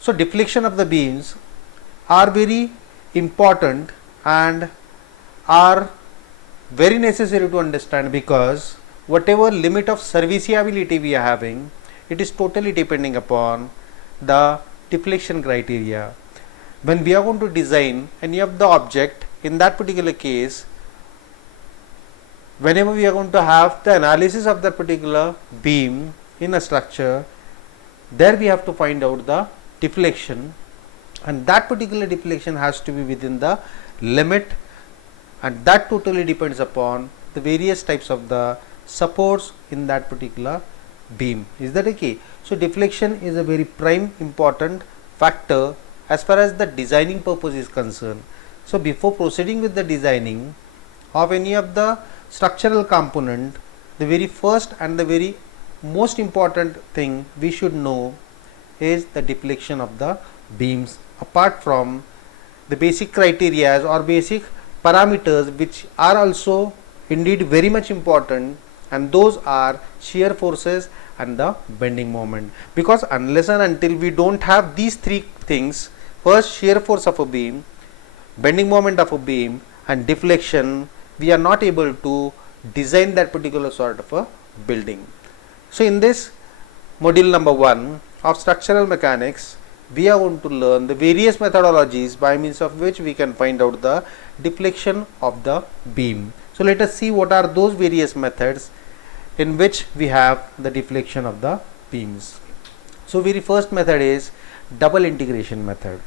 So deflection of the beams are very important and are very necessary to understand, because whatever limit of serviceability we are having, it is totally depending upon the deflection criteria. When we are going to design any of the object, in that particular case, whenever we are going to have the analysis of that particular beam in a structure, there we have to find out the deflection, and that particular deflection has to be within the limit, and that totally depends upon the various types of the supports in that particular beam. Is that okay? So deflection is a very prime important factor as far as the designing purpose is concerned. So before proceeding with the designing of any of the structural component, the very first and the very most important thing we should know is the deflection of the beams, apart from the basic criteria or basic parameters which are also indeed very much important, and those are shear forces and the bending moment. Because unless and until we don't have these three things, first shear force of a beam, bending moment of a beam and deflection, we are not able to design that particular sort of a building. So in this module number 1 of structural mechanics, we are going to learn the various methodologies by means of which we can find out the deflection of the beam. So let us see what are those various methods in which we have the deflection of the beams. So very first method is double integration method.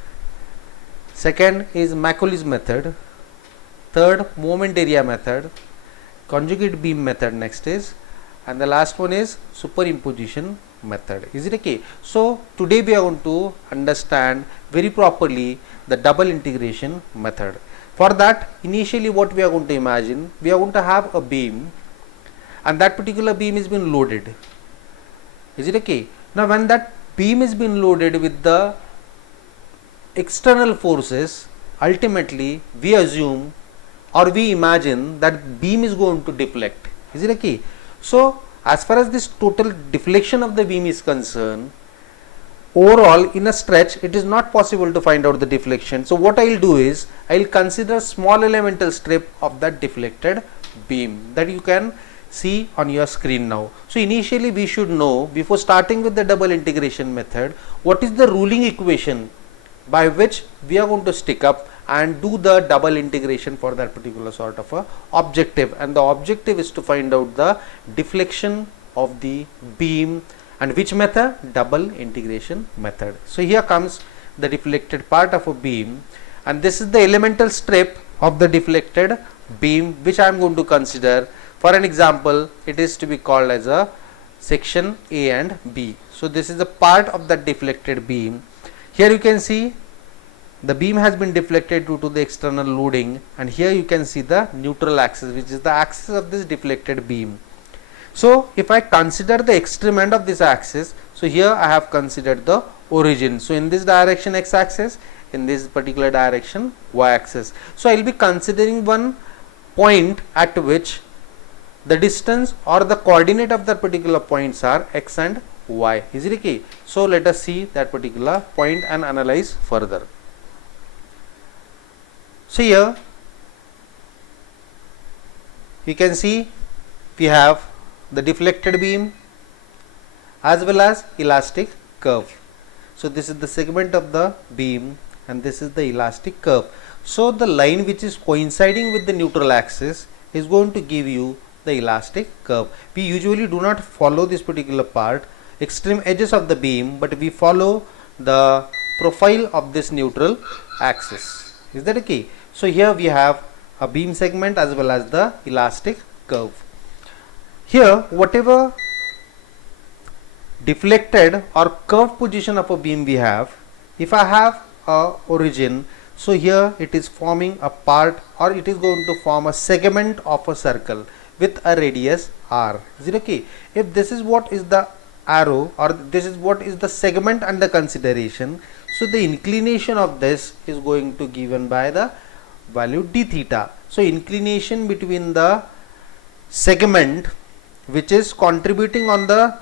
Second is Macauley's method. Third, moment area method. Conjugate beam method next is, and the last one is superimposition method. Is it okay? So today we are going to understand very properly the double integration method. For that, initially what we are going to imagine, we are going to have a beam, and that particular beam is being loaded. Is it okay? Now when that beam is being loaded with the external forces, ultimately we assume or we imagine that beam is going to deflect. Is it okay? So as far as this total deflection of the beam is concerned, overall in a stretch it is not possible to find out the deflection. So what I will do is, I will consider small elemental strip of that deflected beam that you can see on your screen now. So initially we should know, before starting with the double integration method, what is the ruling equation by which we are going to stick up and do the double integration for that particular sort of a objective, and the objective is to find out the deflection of the beam. And which method? Double integration method. So here comes the deflected part of a beam, and this is the elemental strip of the deflected beam which I am going to consider. For an example, it is to be called as a section A and B. So this is the part of that deflected beam. Here you can see the beam has been deflected due to the external loading, and here you can see the neutral axis, which is the axis of this deflected beam. So if I consider the extreme end of this axis, so here I have considered the origin. So in this direction x axis, in this particular direction y axis. So I will be considering one point at which the distance or the coordinate of that particular points are x and y. Is it okay? So let us see that particular point and analyze further. So here you can see we have the deflected beam as well as elastic curve. So this is the segment of the beam and this is the elastic curve. So the line which is coinciding with the neutral axis is going to give you the elastic curve. We usually do not follow this particular part, extreme edges of the beam, but we follow the profile of this neutral axis. Is that okay? So here we have a beam segment as well as the elastic curve. Here whatever deflected or curved position of a beam we have, if I have a origin, so here it is forming a part, or it is going to form a segment of a circle with a radius r. Is it okay? If this is what is the arrow, or this is what is the segment under consideration, so the inclination of this is going to given by the value d theta. So inclination between the segment which is contributing on the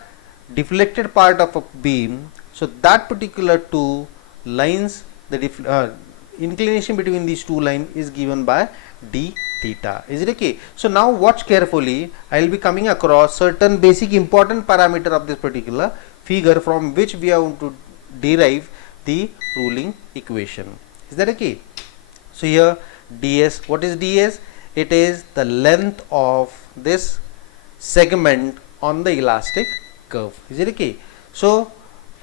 deflected part of a beam, so that particular two lines, the inclination between these two lines is given by d theta. Is it okay? So now watch carefully. I will be coming across certain basic important parameter of this particular figure from which we are going to derive the ruling equation. Is that okay? So here ds, what is ds? It is the length of this segment on the elastic curve. Is it okay? So,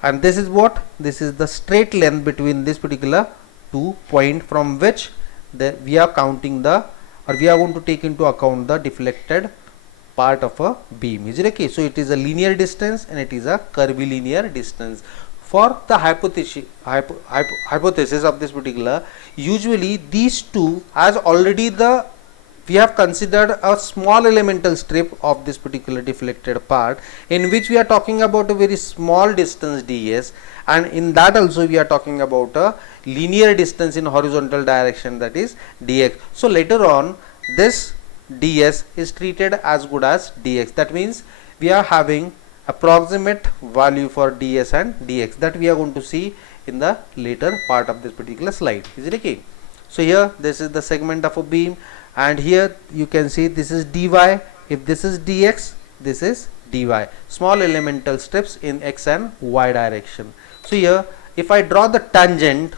and this is what? This is the straight length between this particular 2 point from which we are counting the, or we are going to take into account the deflected part of a beam. Is it okay? So it is a linear distance and it is a curvilinear distance. For the hypothesis of this particular, usually these two, as already we have considered a small elemental strip of this particular deflected part, in which we are talking about a very small distance ds, and in that also we are talking about a linear distance in horizontal direction, that is dx. So later on this ds is treated as good as dx. That means we are having approximate value for ds and dx that we are going to see in the later part of this particular slide. Is it okay? So here this is the segment of a beam, and here you can see this is dy. If this is dx, this is dy. Small elemental strips in x and y direction. So here if I draw the tangent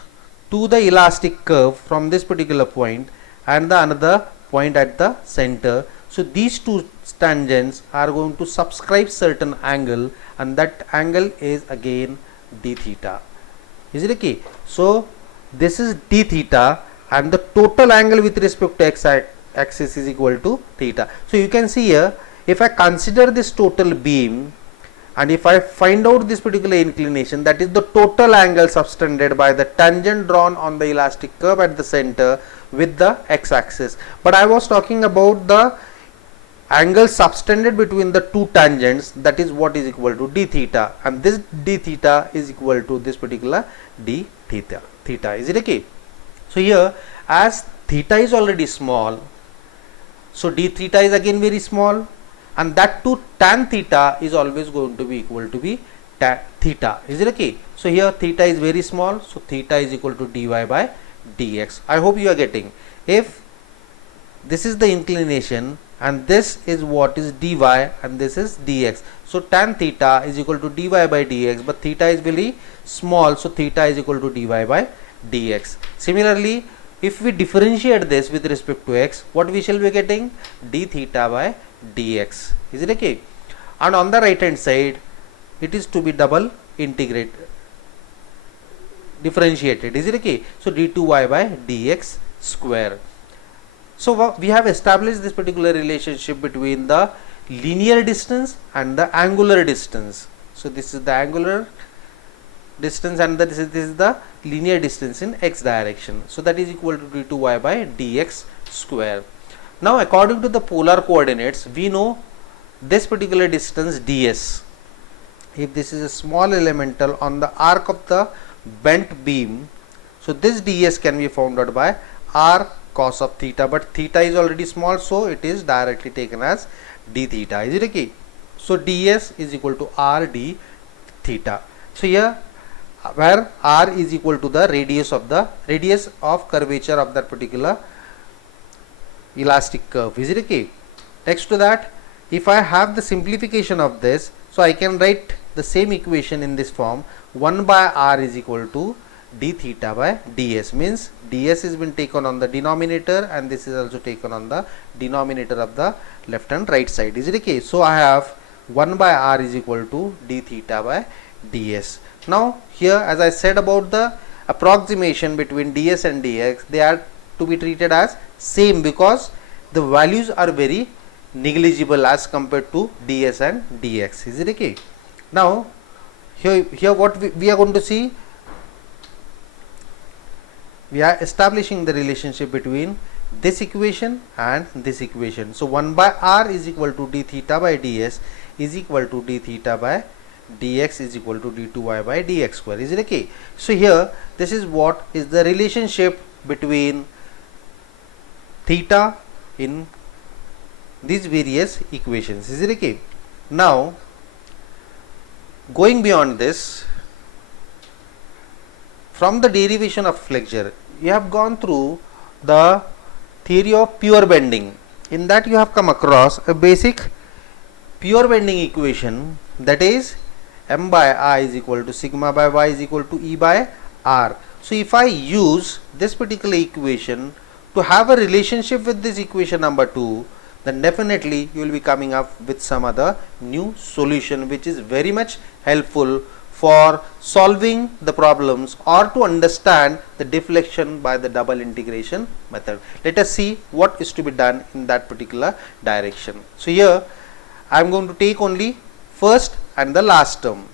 to the elastic curve from this particular point and the another point at the center, so these two tangents are going to subscribe certain angle, and that angle is again d theta. Is it okay? So this is d theta, and the total angle with respect to x axis is equal to theta. So you can see here, if I consider this total beam and if I find out this particular inclination, that is the total angle subtended by the tangent drawn on the elastic curve at the center with the x axis. But I was talking about the angle subtended between the two tangents, that is what is equal to d theta, and this d theta is equal to this particular d theta. Is it okay? So here, as theta is already small, so d theta is again very small, and that too tan theta is always going to be equal to be tan theta. Is it okay? So here theta is very small, so theta is equal to dy by dx. I hope you are getting. If this is the inclination and this is what is dy and this is dx, so tan theta is equal to dy by dx, but theta is very small, so theta is equal to dy by dx. Similarly, if we differentiate this with respect to x, what we shall be getting? D theta by dx. Is it okay? And on the right hand side, it is to be double differentiated. Is it okay? So d2y by dx square. So we have established this particular relationship between the linear distance and the angular distance. So this is the angular distance and this is the linear distance in x direction. So that is equal to d2y by dx square. Now according to the polar coordinates, we know this particular distance ds. If this is a small elemental on the arc of the bent beam, so this ds can be found out by r cos of theta, but theta is already small, so it is directly taken as d theta. Is it okay? So ds is equal to r d theta. So here, where r is equal to the radius of curvature of that particular elastic curve. Is it okay? Next to that, if I have the simplification of this, so I can write the same equation in this form. 1 by r is equal to d theta by ds, means ds has been taken on the denominator and this is also taken on the denominator of the left and right side. Is it okay? So I have 1 by r is equal to d theta by ds. Now here, as I said about the approximation between ds and dx, they are to be treated as same because the values are very negligible as compared to ds and dx. Is it okay? Now here what we are going to see, we are establishing the relationship between this equation and this equation. So 1 by r is equal to d theta by ds is equal to d theta by dx is equal to d2y by dx square. Is it okay? So here this is what is the relationship between theta in these various equations. Is it okay? Now going beyond this, from the derivation of flexure, you have gone through the theory of pure bending. In that you have come across a basic pure bending equation, that is m by I is equal to sigma by y is equal to E by R. So if I use this particular equation to have a relationship with this equation number 2, then definitely you will be coming up with some other new solution which is very much helpful for solving the problems or to understand the deflection by the double integration method. Let us see what is to be done in that particular direction. So here I am going to take only first and the last term.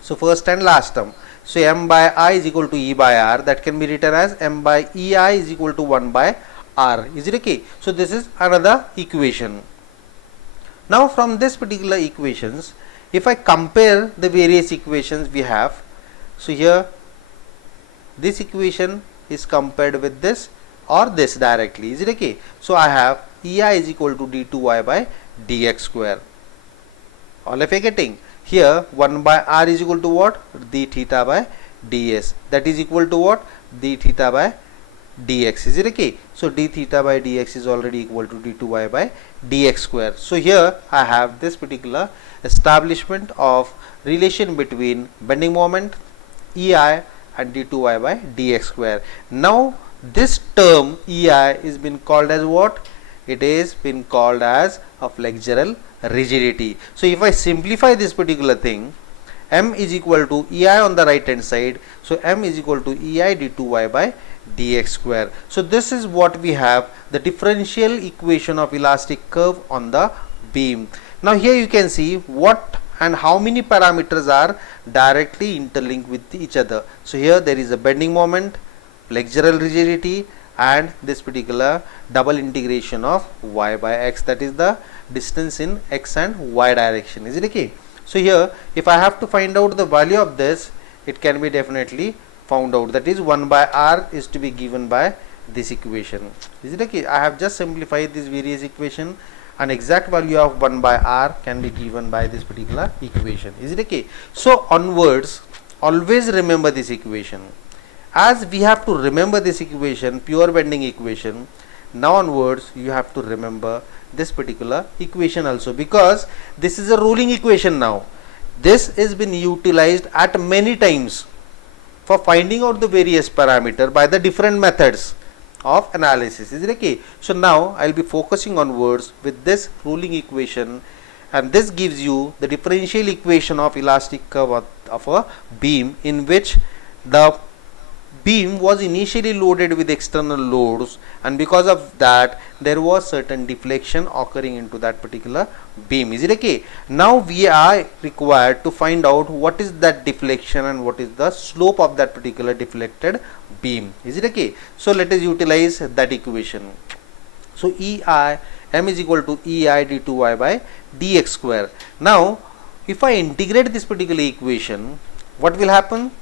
So first and last term. So m by I is equal to E by R, that can be written as m by EI is equal to 1 by R. Is it okay? So this is another equation. Now from this particular equations, if I compare the various equations we have, so here this equation is compared with this or this directly. Is it okay? So I have EI is equal to d2y by dx square. All of you getting? Here 1 by R is equal to what? D theta by ds. That is equal to what? D theta by dx. Is it okay? So d theta by dx is already equal to d2y by dx square. So here I have this particular establishment of relation between bending moment EI and d2y by dx square. Now this term EI is been called as what? It is been called as a flexural rigidity. So if I simplify this particular thing, m is equal to EI on the right hand side, so m is equal to EI d2y by dx square. So this is what we have, the differential equation of elastic curve on the beam. Now here you can see what and how many parameters are directly interlinked with each other. So here there is a bending moment, flexural rigidity, and this particular double integration of y by x, that is the distance in x and y direction. Is it okay? So here if I have to find out the value of this, it can be definitely found out, that is 1 by R is to be given by this equation. Is it okay? I have just simplified this various equation. An exact value of 1 by R can be given by this particular equation. Is it okay? So onwards, always remember this equation. As we have to remember this equation, pure bending equation, now onwards you have to remember this particular equation also, because this is a rolling equation now. This has been utilized at many times for finding out the various parameter by the different methods of analysis. Is it okay? So now I will be focusing on words with this rolling equation, and this gives you the differential equation of elastic curve of a beam, in which the beam was initially loaded with external loads, and because of that there was certain deflection occurring into that particular beam. Is it okay? Now we are required to find out what is that deflection and what is the slope of that particular deflected beam. Is it okay? So let us utilize that equation. So EI m is equal to EI d2y by dx square. Now if I integrate this particular equation, what will happen?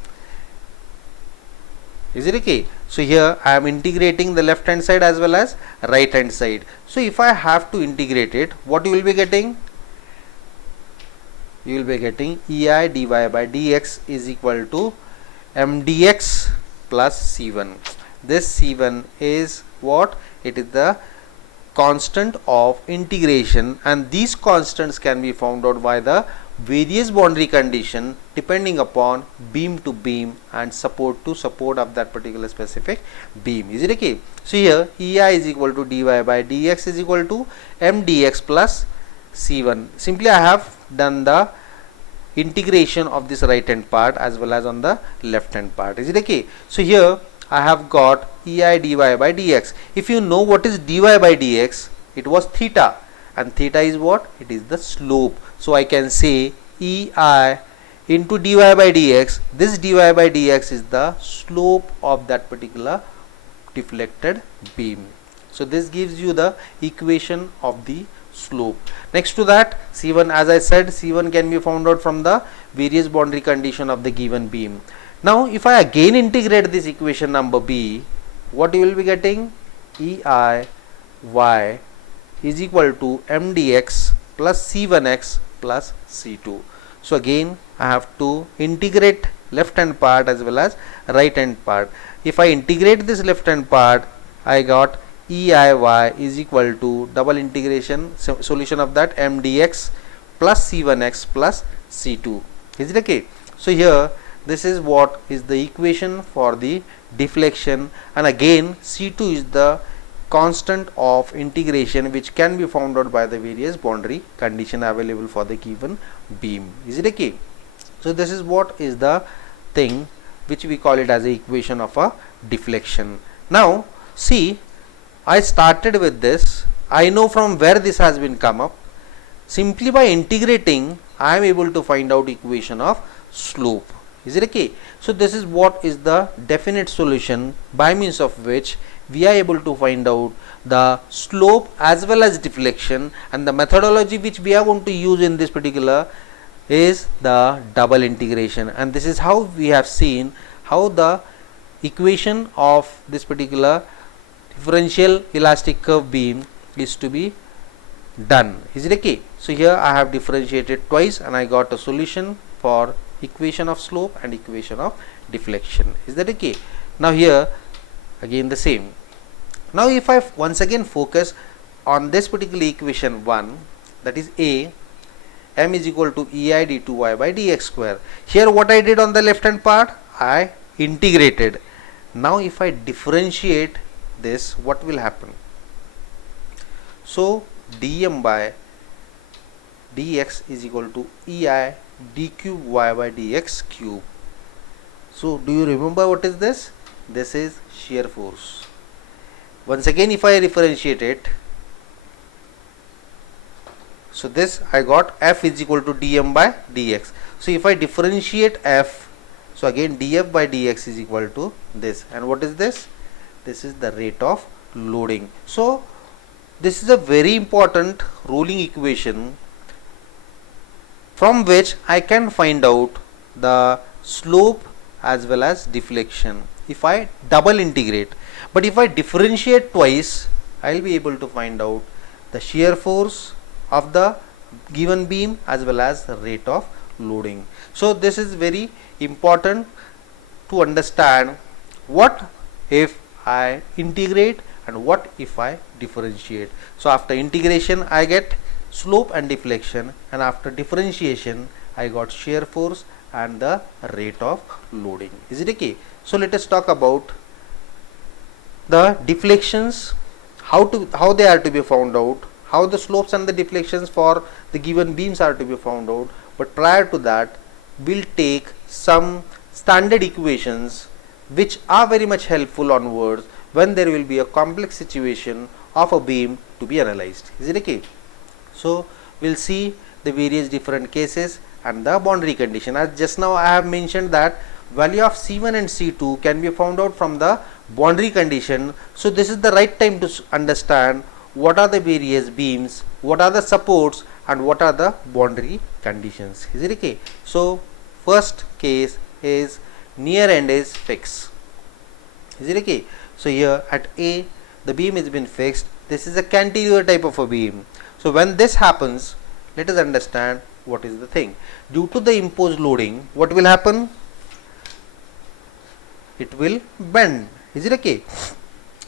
Is it okay? So here I am integrating the left hand side as well as right hand side. So if I have to integrate it, what you will be getting? You will be getting EI dy by dx is equal to mdx plus C1. This C1 is what? It is the constant of integration, and these constants can be found out by the various boundary condition depending upon beam to beam and support to support of that particular specific beam. Is it okay? So here EI is equal to dy by dx is equal to mdx plus C1. Simply I have done the integration of this right hand part as well as on the left hand part. Is it okay? So here I have got EI dy by dx. If you know what is dy by dx, it was theta, and theta is what? It is the slope. So I can say EI into dy by dx. This dy by dx is the slope of that particular deflected beam. So this gives you the equation of the slope. Next to that, C1, as I said, C1 can be found out from the various boundary condition of the given beam. Now if I again integrate this equation number B, what you will be getting? EI y is equal to mdx plus C1x plus C2. So again I have to integrate left hand part as well as right hand part. If I integrate this left hand part, I got EIY is equal to double integration solution of that m dx plus c1x plus c2. Is it okay? So here this is what is the equation for the deflection, and again c2 is the constant of integration which can be found out by the various boundary condition available for the given beam. Is it okay? So this is what is the thing which we call it as a equation of a deflection. Now see, I started with this. I know from where this has been come up. Simply by integrating, I am able to find out equation of slope. Is it okay? So this is what is the definite solution by means of which we are able to find out the slope as well as deflection, and the methodology which we are going to use in this particular is the double integration. And this is how we have seen how the equation of this particular differential elastic curve beam is to be done. Is it okay? So here I have differentiated twice and I got a solution for equation of slope and equation of deflection. Is that okay? Now here again the same. Now if I once again focus on this particular equation 1, that is A, m is equal to ei d2y by dx square. Here what I did on the left hand part, I integrated. Now if I differentiate this, what will happen? So dm by dx is equal to ei d cube y by dx cube. So do you remember what is this? This is shear force. Once again if I differentiate it, so this I got f is equal to dm by dx. So if I differentiate f, so again df by dx is equal to this, and what is this? This is the rate of loading. So this is a very important rolling equation from which I can find out the slope as well as deflection if I double integrate. But if I differentiate twice, I will be able to find out the shear force of the given beam as well as the rate of loading. So this is very important to understand what if I integrate and what if I differentiate. So after integration I get slope and deflection, and after differentiation I got shear force and the rate of loading. Is it okay? So let us talk about the deflections, how they are to be found out, how the slopes and the deflections for the given beams are to be found out. But prior to that, we'll take some standard equations which are very much helpful onwards when there will be a complex situation of a beam to be analyzed. Is it okay? So we'll see the various different cases and the boundary condition. As just now I have mentioned that value of C1 and C2 can be found out from the boundary condition. So this is the right time to understand what are the various beams, what are the supports, and what are the boundary conditions. Is it okay? So first case is near end is fixed. Is it okay? So here at A the beam has been fixed. This is a cantilever type of a beam. So when this happens, let us understand what is the thing. Due to the imposed loading, what will happen? It will bend. Is it okay?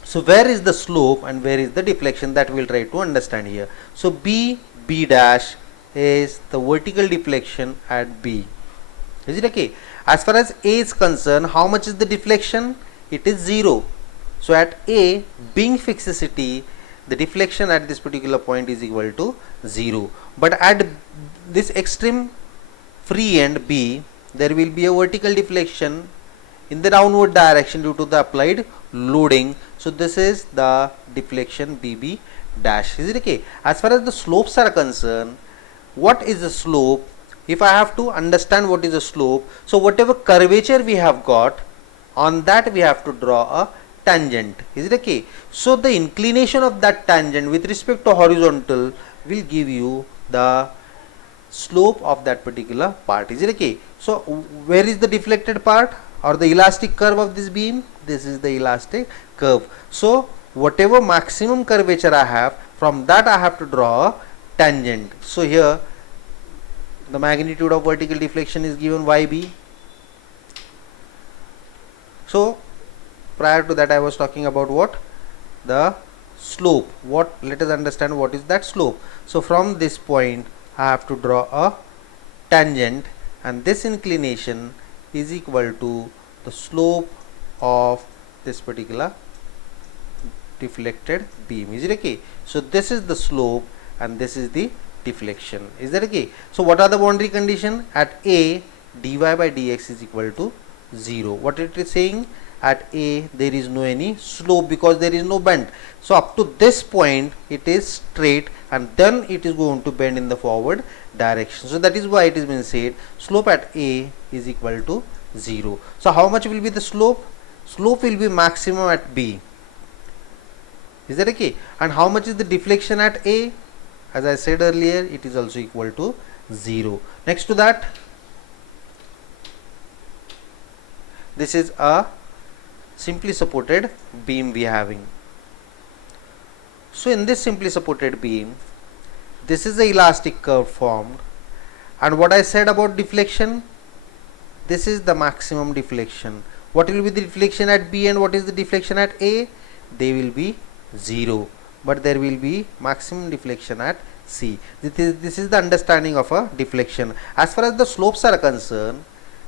So where is the slope and where is the deflection, that we will try to understand here. So B dash is the vertical deflection at B. Is it okay? As far as A is concerned, how much is the deflection? It is 0. So at A, being fixicity, the deflection at this particular point is equal to 0. But at this extreme free end B, there will be a vertical deflection in the downward direction due to the applied loading. So this is the deflection BB dash. Is it okay? As far as the slopes are concerned, what is the slope? If I have to understand what is the slope, so whatever curvature we have got, on that we have to draw a tangent. Is it okay? So the inclination of that tangent with respect to horizontal will give you the slope of that particular part. Is it okay? So where is the deflected part or the elastic curve of this beam? This is the elastic curve. So whatever maximum curvature I have, from that I have to draw a tangent. So here the magnitude of vertical deflection is given YB. So prior to that I was talking about what? The slope. What? Let us understand what is that slope. So from this point I have to draw a tangent, and this inclination is equal to the slope of this particular deflected beam. Is it okay? So this is the slope and this is the deflection. Is that okay? So what are the boundary condition? At A, dy by dx is equal to 0. What it is saying? At A there is no any slope because there is no bend. So up to this point it is straight, and then it is going to bend in the forward direction. So that is why it has been said slope at A is equal to 0. So how much will be the slope? Slope will be maximum at B. Is that okay? And how much is the deflection at A? As I said earlier, it is also equal to 0. Next to that, this is a simply supported beam we are having. So in this simply supported beam, this is the elastic curve formed, and what I said about deflection, this is the maximum deflection. What will be the deflection at B and what is the deflection at A? They will be 0, but there will be maximum deflection at C. This is the understanding of a deflection. As far as the slopes are concerned,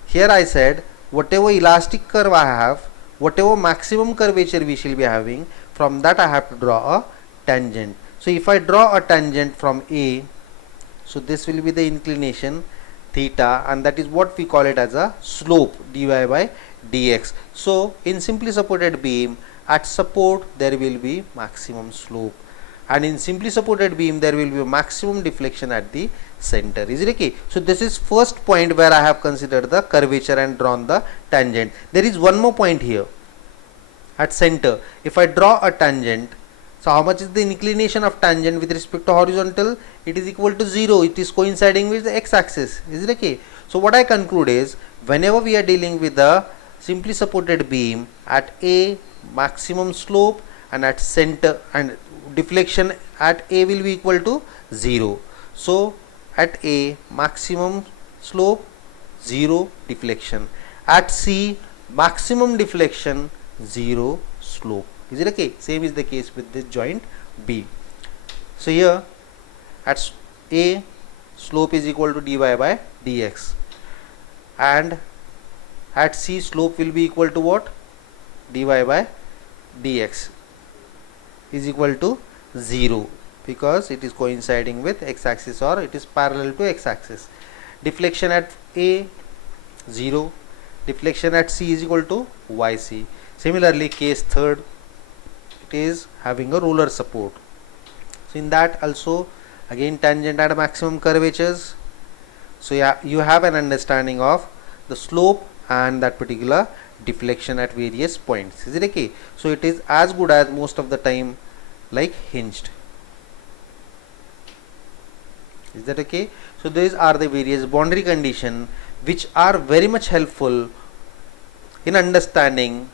here I said whatever elastic curve I have, whatever maximum curvature we shall be having, from that I have to draw a tangent. So if I draw a tangent from A, so this will be the inclination theta, and that is what we call it as a slope dy by dx. So in simply supported beam, at support there will be maximum slope, and in simply supported beam there will be maximum deflection at the center. Is it okay? So this is first point where I have considered the curvature and drawn the tangent. There is one more point here at center. If I draw a tangent, so how much is the inclination of tangent with respect to horizontal? It is equal to 0. It is coinciding with the x-axis. Is it okay? So what I conclude is, whenever we are dealing with the simply supported beam, at A maximum slope and at center, and deflection at A will be equal to 0. So at A maximum slope, 0 deflection. At C maximum deflection, 0 slope. Is it okay? Same is the case with this joint B. So here at A slope is equal to dy by dx, and at C slope will be equal to what? Dy by dx is equal to 0, because it is coinciding with x-axis, or it is parallel to x-axis. Deflection at A 0, deflection at C is equal to yc. Similarly, case third, it is having a roller support. So in that also again tangent at maximum curvatures. So yeah, you have an understanding of the slope and that particular deflection at various points. Is it okay? So it is as good as most of the time like hinged. Is that okay? So these are the various boundary conditions which are very much helpful in understanding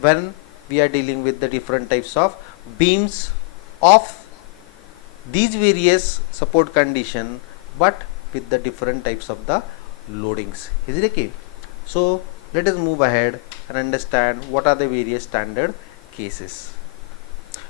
when we are dealing with the different types of beams of these various support condition, but with the different types of the loadings. Is it okay? So let us move ahead and understand what are the various standard cases.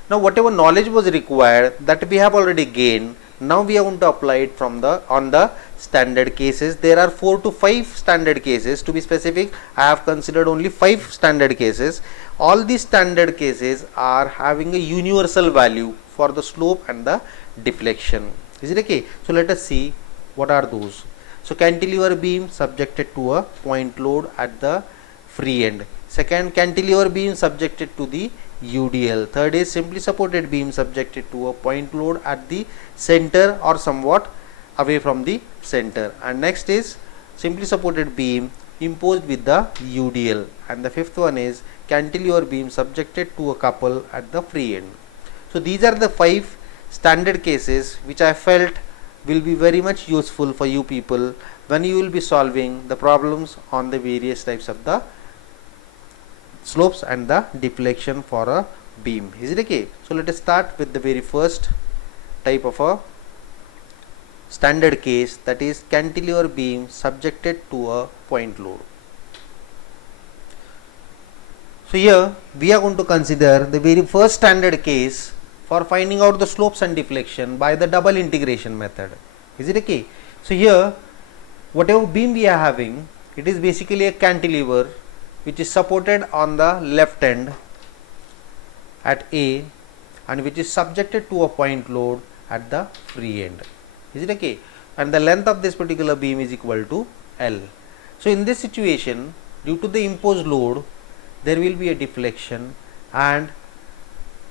Now whatever knowledge was required, that we have already gained, now we are going to apply it from the on the standard cases. There are 4 to 5 standard cases. To be specific, I have considered only 5 standard cases. All these standard cases are having a universal value for the slope and the deflection. Is it okay? So let us see what are those. So cantilever beam subjected to a point load at the free end. Second, cantilever beam subjected to the UDL. Third is simply supported beam subjected to a point load at the center or somewhat away from the center. And next is simply supported beam imposed with the UDL. And the fifth one is cantilever beam subjected to a couple at the free end. So these are the 5 standard cases which I felt will be very much useful for you people when you will be solving the problems on the various types of the slopes and the deflection for a beam. Is it okay? So let us start with the very first type of a standard case, that is cantilever beam subjected to a point load. So here we are going to consider the very first standard case for finding out the slopes and deflection by the double integration method. Is it okay? So here whatever beam we are having, it is basically a cantilever which is supported on the left end at A and which is subjected to a point load at the free end. Is it okay? And the length of this particular beam is equal to L. So in this situation, due to the imposed load, there will be a deflection, and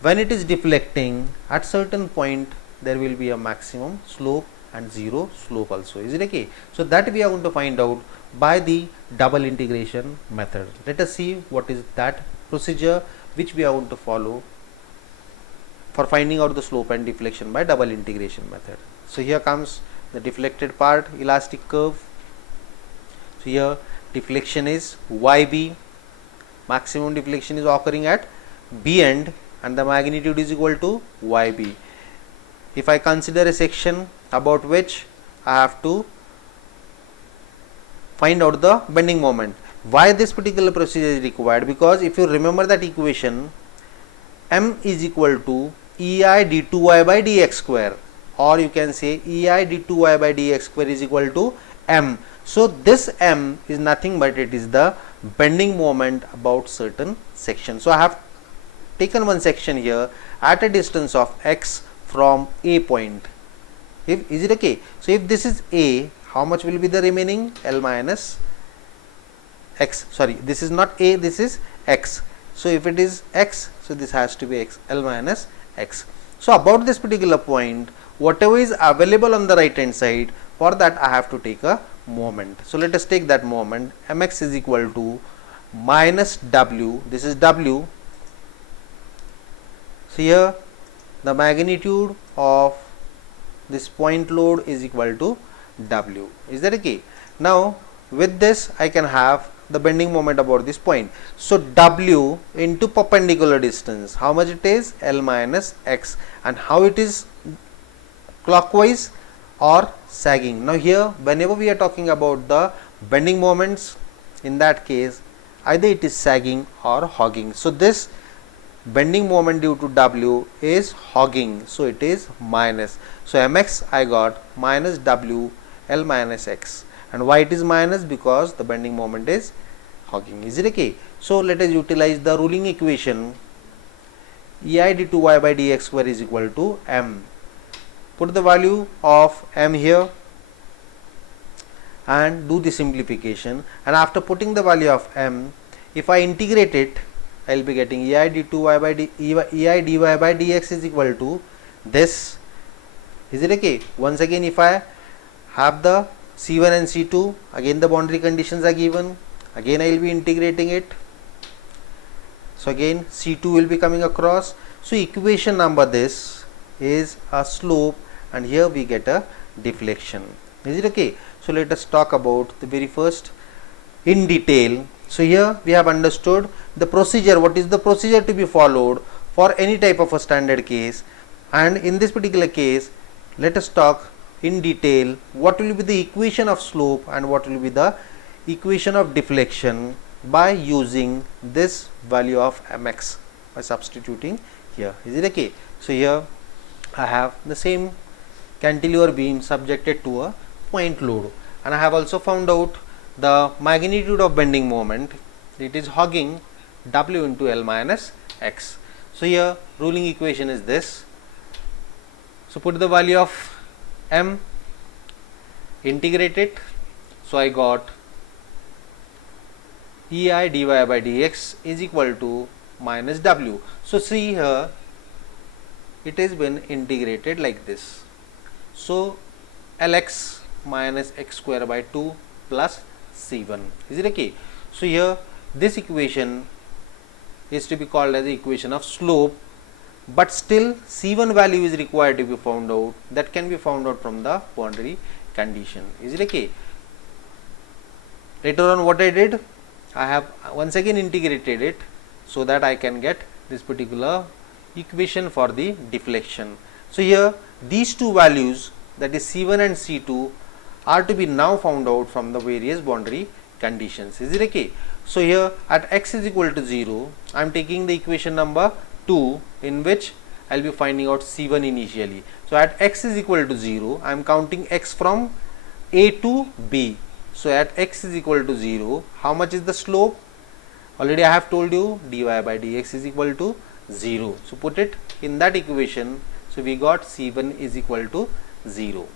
when it is deflecting at certain point there will be a maximum slope and zero slope also. Is it okay? So that we are going to find out by the double integration method. Let us see what is that procedure which we are going to follow for finding out the slope and deflection by double integration method. So here comes the deflected part, elastic curve. So here deflection is YB, maximum deflection is occurring at B end, and the magnitude is equal to YB. If I consider a section about which I have to find out the bending moment. Why this particular procedure is required? Because if you remember that equation, M is equal to EI d2y by dx square, or you can say EI d2y by dx square is equal to M. So this M is nothing but it is the bending moment about certain section. So I have taken one section here at a distance of x from A point. Is it okay? So if this is A, how much will be the remaining? L minus x. Sorry, this is not A, this is x. So if it is x, so this has to be x, L minus x. So about this particular point, whatever is available on the right hand side, for that I have to take a moment. So let us take that moment. Mx is equal to minus w. This is w. So here the magnitude of this point load is equal to w. Is that okay? Now with this I can have the bending moment about this point. So w into perpendicular distance, how much it is? L minus x. And how it is clockwise or sagging? Now here whenever we are talking about the bending moments, in that case either it is sagging or hogging. So this bending moment due to w is hogging, so it is minus. So mx I got minus w L minus x. And why it is minus? Because the bending moment is hogging. Is it okay? So let us utilize the ruling equation. EI d2y by dx square is equal to m. Put the value of m here and do the simplification, and after putting the value of m, if I integrate it, I will be getting EI d2y by EI dy by dx is equal to this. Is it okay? Once again, if I have the C1 and C2, again the boundary conditions are given, again I will be integrating it. So again C2 will be coming across. So equation number this is a slope, and here we get a deflection. Is it okay? So let us talk about the very first in detail. So here we have understood the procedure, what is the procedure to be followed for any type of a standard case, and in this particular case let us talk in detail what will be the equation of slope and what will be the equation of deflection by using this value of mx by substituting here. Is it okay? So here I have the same cantilever beam subjected to a point load, and I have also found out the magnitude of bending moment. It is hogging w into L minus x. So here ruling equation is this. So put the value of m, integrate it. So I got EI dy by dx is equal to minus w. So see here it has been integrated like this. So Lx minus x square by 2 plus C1. Is it okay? So here this equation is to be called as the equation of slope, but still C1 value is required to be found out. That can be found out from the boundary condition. Is it okay? Later on what I did, I have once again integrated it so that I can get this particular equation for the deflection. So here these two values, that is C1 and C2, are to be now found out from the various boundary conditions. Is it okay? So here at x is equal to 0, I am taking the equation number 2 in which I will be finding out C1 initially. So at x is equal to 0, I am counting x from A to B. So at x is equal to 0, how much is the slope? Already I have told you dy by dx is equal to 0. So put it in that equation. So we got C1 is equal to 0.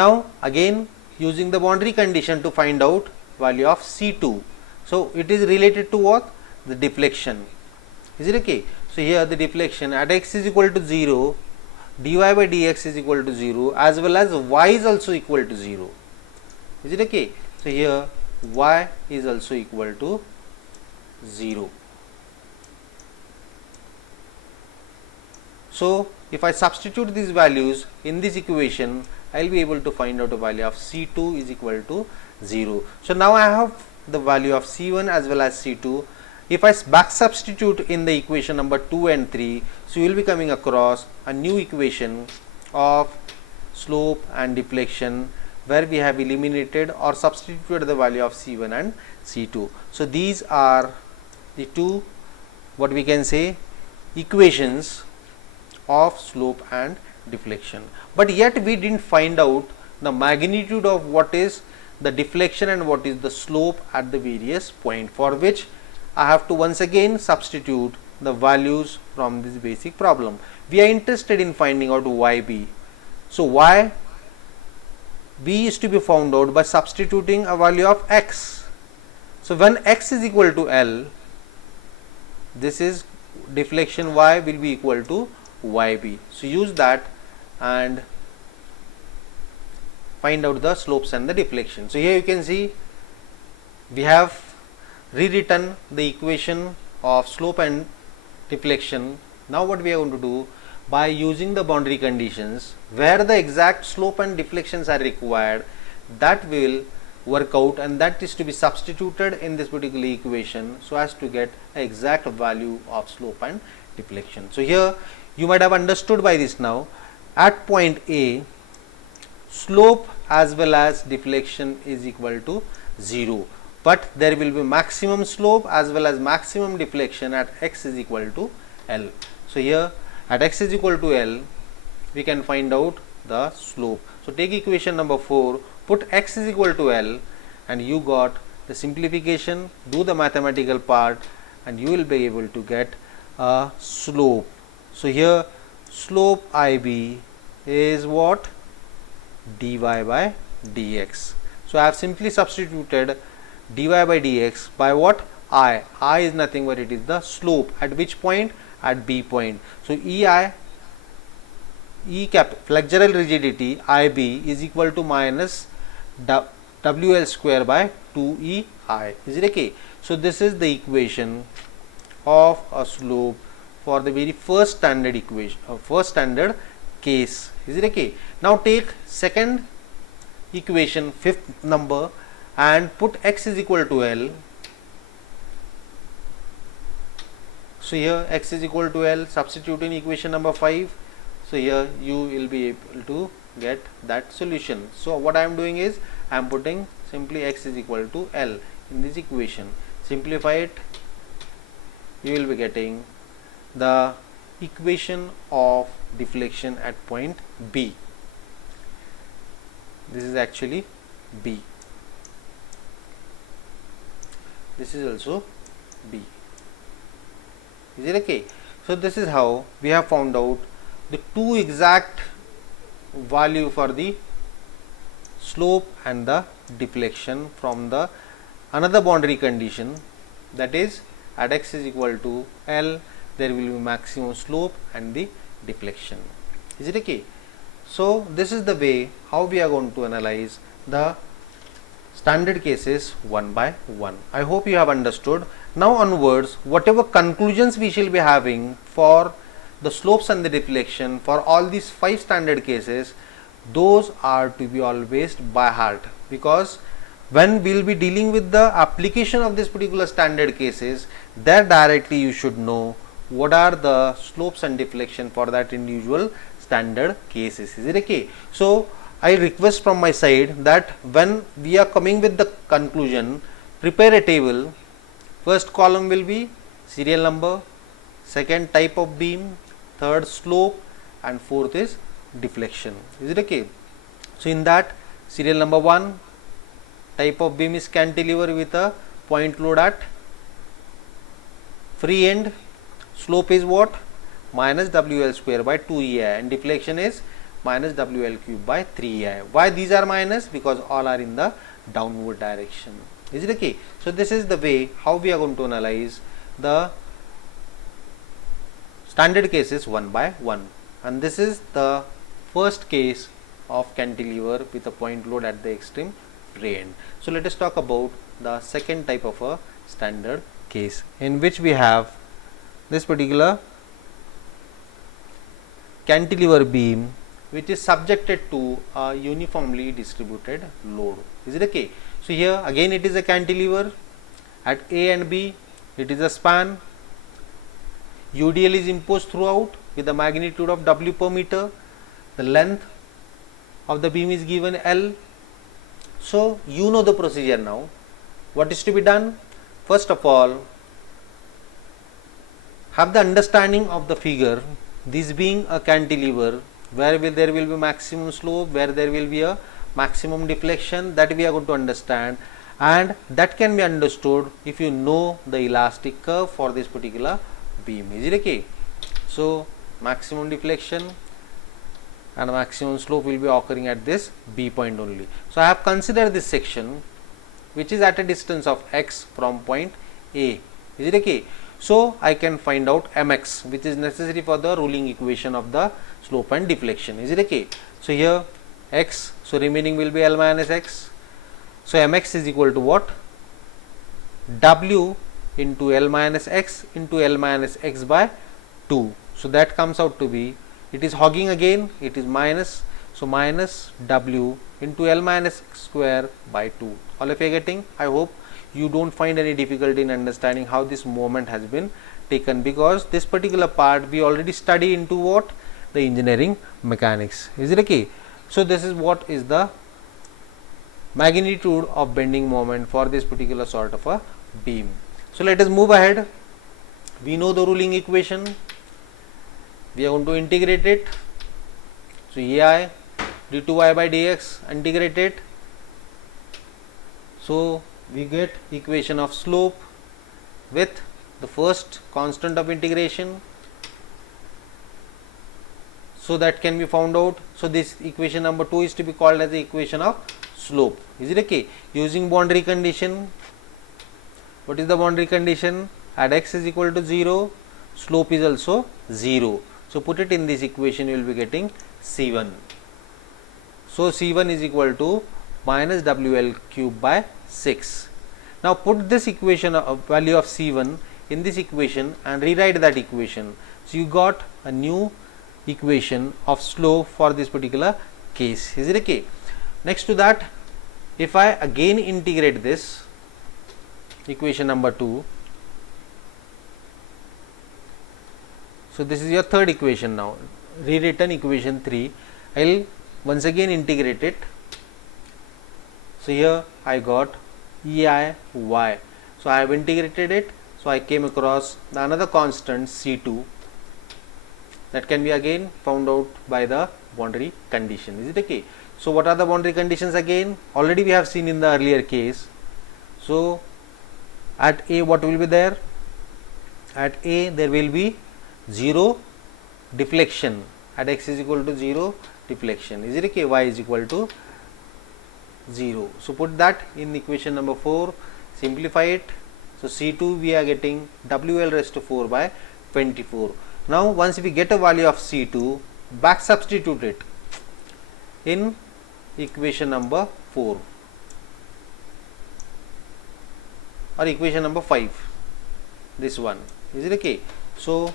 Now again using the boundary condition to find out value of C2. So it is related to what? The deflection. Is it okay? So here the deflection at x is equal to 0, dy by dx is equal to 0, as well as y is also equal to 0. Is it okay? So here y is also equal to 0. So if I substitute these values in this equation, I will be able to find out a value of C2 is equal to 0. So now I have the value of C1 as well as C2. If I back substitute in the equation number 2 and 3, so you will be coming across a new equation of slope and deflection, where we have eliminated or substituted the value of C1 and C2. So these are the two, what we can say, equations of slope and deflection. But yet we didn't find out the magnitude of what is the deflection and what is the slope at the various point, for which I have to once again substitute the values from this basic problem. We are interested in finding out YB. So Y B is to be found out by substituting a value of x. So when x is equal to L, this is deflection y will be equal to YB. So use that and find out the slopes and the deflection. So here you can see we have rewritten the equation of slope and deflection. Now what we are going to do, by using the boundary conditions where the exact slope and deflections are required, that will work out, and that is to be substituted in this particular equation so as to get an exact value of slope and deflection. So here you might have understood by this now, at point A, slope as well as deflection is equal to 0, but there will be maximum slope as well as maximum deflection at x is equal to L. So here at x is equal to L, we can find out the slope. So take equation number 4, put x is equal to L, and you got the simplification, do the mathematical part, and you will be able to get a slope. So here slope IB is what? Dy by dx. So I have simply substituted dy by dx by what? I is nothing but it is the slope at which point? At B point. So flexural rigidity IB is equal to minus WL square by 2EI. Is it okay? So this is the equation of a slope for the very first standard equation, first standard case. Is it okay? Now take second equation, fifth number, and put x is equal to L. So here x is equal to L, substitute in equation number 5. So here you will be able to get that solution. So what I am doing is I am putting simply x is equal to L in this equation. Simplify it, you will be getting the equation of deflection at point B. This is actually B. This is also B. Is it okay? So this is how we have found out the two exact value for the slope and the deflection from the another boundary condition, that is at x is equal to L, there will be maximum slope and the deflection. Is it okay? So this is the way how we are going to analyze the standard cases one by one. I hope you have understood. Now onwards, whatever conclusions we shall be having for the slopes and the deflection for all these 5 standard cases, those are to be always by heart, because when we will be dealing with the application of this particular standard cases, there directly you should know what are the slopes and deflection for that individual standard cases. Is it okay? So I request from my side that when we are coming with the conclusion, prepare a table. First column will be serial number, second type of beam, third slope, and fourth is deflection. Is it okay? So in that, serial number 1, type of beam is cantilever with a point load at free end. Slope is what? Minus WL square by 2EI, and deflection is minus WL cube by 3EI. Why these are minus? Because all are in the downward direction. Is it okay? So this is the way how we are going to analyze the standard cases one by one, and this is the first case of cantilever with a point load at the extreme free end. So let us talk about the second type of a standard case, in which we have this particular cantilever beam which is subjected to a uniformly distributed load. Is it okay? So here again it is a cantilever at A and B, it is a span, UDL is imposed throughout with a magnitude of W per meter, the length of the beam is given L. So you know the procedure now. What is to be done? First of all, have the understanding of the figure, this being a cantilever where there will be maximum slope, where there will be a maximum deflection, that we are going to understand, and that can be understood if you know the elastic curve for this particular beam. Is it okay? So maximum deflection and maximum slope will be occurring at this B point only. So I have considered this section which is at a distance of x from point A. Is it okay? So I can find out mx, which is necessary for the ruling equation of the slope and deflection. Is it okay? So here x, so remaining will be L minus x. So mx is equal to what? W into L minus x into L minus x by 2. So that comes out to be, it is hogging again, it is minus, so minus W into L minus x square by 2. All of you are getting? I hope you don't find any difficulty in understanding how this moment has been taken, because this particular part we already study into what? The engineering mechanics. Is it okay? So this is what is the magnitude of bending moment for this particular sort of a beam. So let us move ahead. We know the ruling equation. We are going to integrate it. So AI d2y by dx, integrate it. So we get equation of slope with the first constant of integration. So that can be found out. So this equation number 2 is to be called as the equation of slope. Is it okay? Using boundary condition. What is the boundary condition? At x is equal to 0, slope is also 0. So put it in this equation, you will be getting C1. So C1 is equal to minus WL cube by 6. Now put this equation of value of C1 in this equation and rewrite that equation. So you got a new equation of slope for this particular case. Is it okay? Next to that, if I again integrate this equation number 2, so this is your third equation now, rewritten equation 3, I will once again integrate it. So here I got EIY. So I have integrated it. So I came across another constant C2 that can be again found out by the boundary condition. Is it okay? So what are the boundary conditions again? Already we have seen in the earlier case. So at A what will be there? At A there will be 0 deflection. At x is equal to 0 deflection. Is it okay? Y is equal to 0. So put that in equation number 4, simplify it. So C2 we are getting WL raised to 4 by 24. Now once we get a value of C2, back substitute it in equation number 4 or equation number 5, this one. Is it okay? So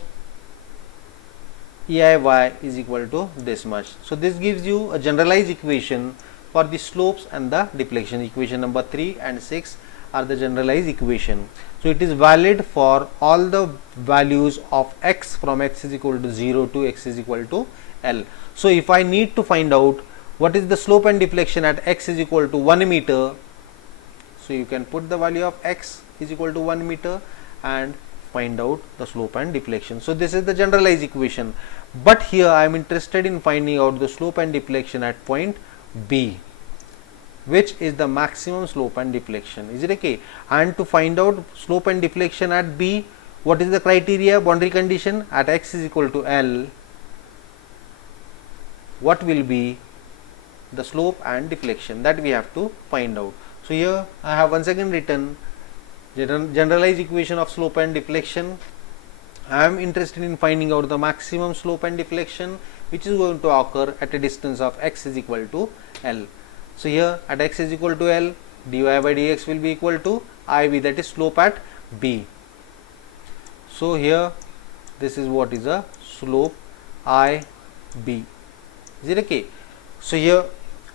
EIY is equal to this much. So this gives you a generalized equation for the slopes and the deflection. Equation number 3 and 6 are the generalized equation. So it is valid for all the values of x from x is equal to 0 to x is equal to L. So if I need to find out what is the slope and deflection at x is equal to 1 meter. So you can put the value of x is equal to 1 meter and find out the slope and deflection. So this is the generalized equation, but here I am interested in finding out the slope and deflection at point B, which is the maximum slope and deflection. Is it okay? And to find out slope and deflection at B, what is the criteria, boundary condition? At x is equal to L, what will be the slope and deflection, that we have to find out. So here I have once again written generalized equation of slope and deflection. I am interested in finding out the maximum slope and deflection which is going to occur at a distance of x is equal to L. So here at x is equal to L, dy by dx will be equal to IB, that is slope at B. So here this is what is a slope IB. Is it okay? So here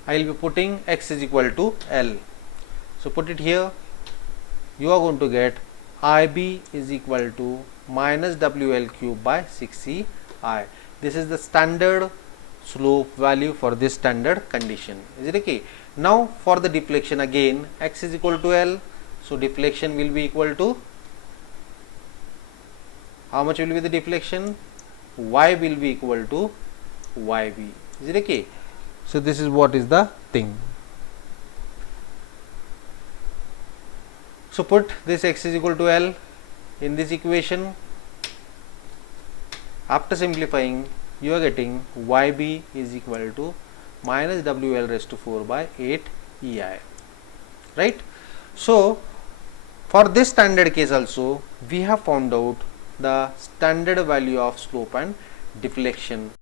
I will be putting x is equal to L. So put it here, you are going to get IB is equal to minus WL cube by 6CI. This is the standard slope value for this standard condition. Is it okay? Now for the deflection, again x is equal to L, so deflection will be equal to, how much will be the deflection? Y will be equal to YB. Is it okay? So this is what is the thing. So put this x is equal to L in this equation. After simplifying, you are getting YB is equal to minus WL raised to 4 by 8 EI, right? So for this standard case also, we have found out the standard value of slope and deflection.